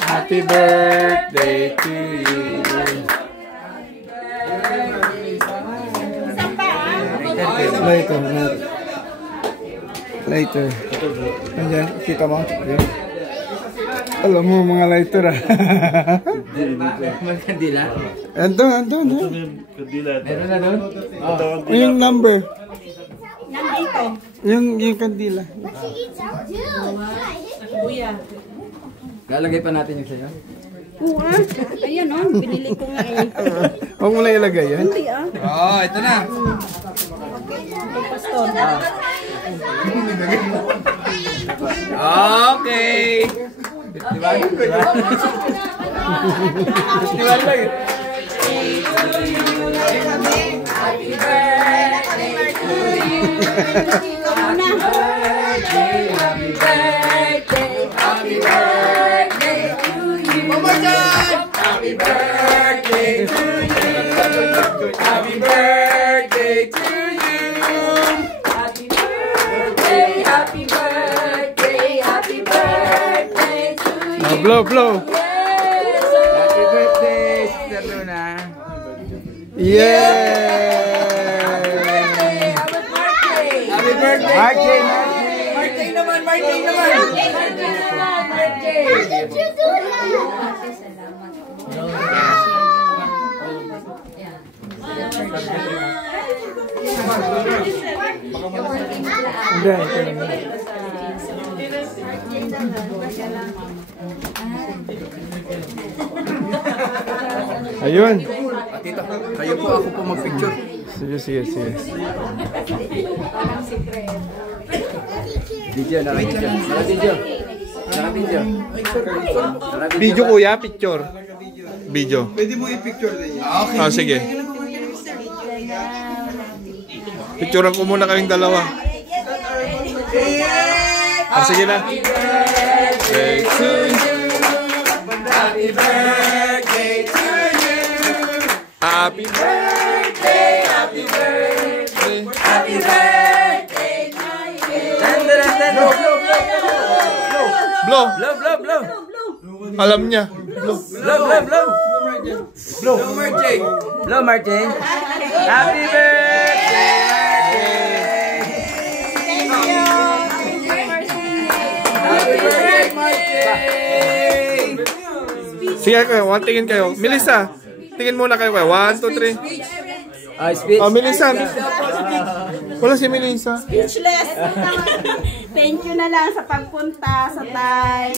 Happy birthday to you. Lighter. Ayan, kita mo? Ayan. Alam mo mga lighter ah. Kandila? Andun. Meron na doon? Yung number. Nandito. Yung kandila. Kuya. Lalagay pa natin yung sa'yo? Ayan o, binili ko nga eh. Huwag mo lang ilagay yan. Hindi ah. Oo, ito na. Pastor. Okay. Festival lang eh. Happy birthday to you. Happy birthday to you. Happy birthday to you. Happy birthday to you. Happy birthday, happy birthday, happy birthday to you. Blow. Yes. Happy birthday, Sister Luna. Yeah! Happy birthday! Martin naman! How did you do Ayun. Tito, kayo po, ako po mag-picture. Sige. Video, naka-video. Video kuya, picture. Video. Pwede mo i-picture din yan. Ah, sige. Picturean ko muna kayong dalawa. Ah, sige na. Happy birthday to you. Happy birthday to you. Happy birthday, happy birthday, happy birthday to you. Blow. Blow. Alam niya. Blow, Martin. Blow, Martin. Happy birthday, Happy birthday, Martin. Sige kayo, tingin kayo. Melissa, tingin muna kayo kayo. 1, 2, 3. Speech. Oh, Melissa. Wala si Melissa. Speechless. Thank you na lang sa pagpunta sa Thai.